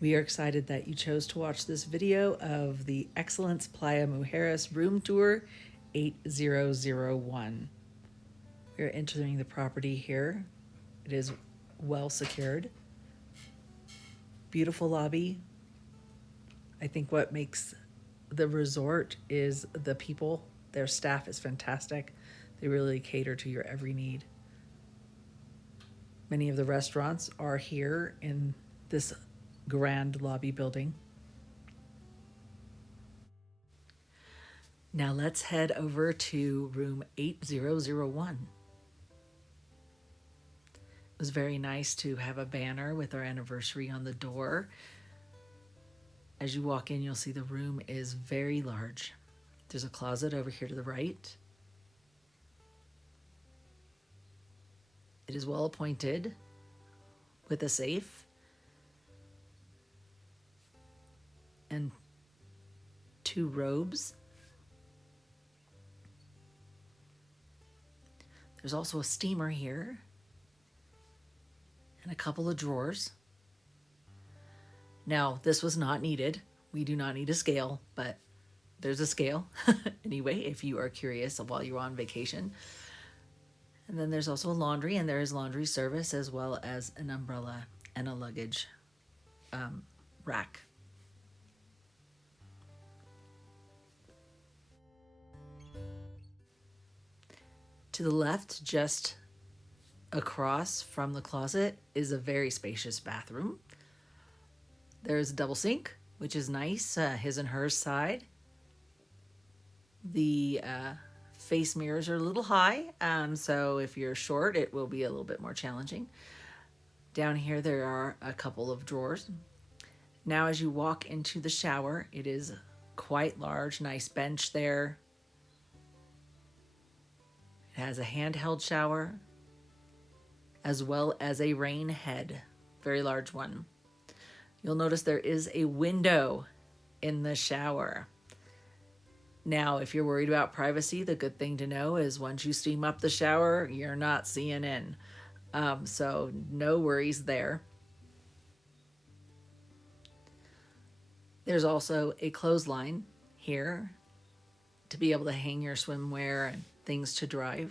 We are excited that you chose to watch this video of the Excellence Playa Mujeres Room Tour 8001. We are entering the property here. It is well secured. Beautiful lobby. I think what makes the resort is the people. Their staff is fantastic. They really cater to your every need. Many of the restaurants are here in this grand lobby building. Now let's head over to room 8001. It was very nice to have a banner with our anniversary on the door. As you walk in, you'll see the room is very large. There's a closet over here to the right. It is well appointed with a safe and 2 robes. There's also a steamer here and a couple of drawers. Now, this was not needed. We do not need a scale, but there's a scale anyway, if you are curious while you're on vacation. And then there's also a laundry, and there is laundry service as well as an umbrella and a luggage rack. To the left, just across from the closet, is a very spacious bathroom. There's a double sink, which is nice, his and hers side. The face mirrors are a little high, so if you're short, it will be a little bit more challenging. Down here, there are a couple of drawers. Now, as you walk into the shower, it is quite large, nice bench there. It has a handheld shower, as well as a rain head, very large one. You'll notice there is a window in the shower. Now, if you're worried about privacy, the good thing to know is once you steam up the shower, you're not seeing in. So no worries there. There's also a clothesline here to be able to hang your swimwear and things to dry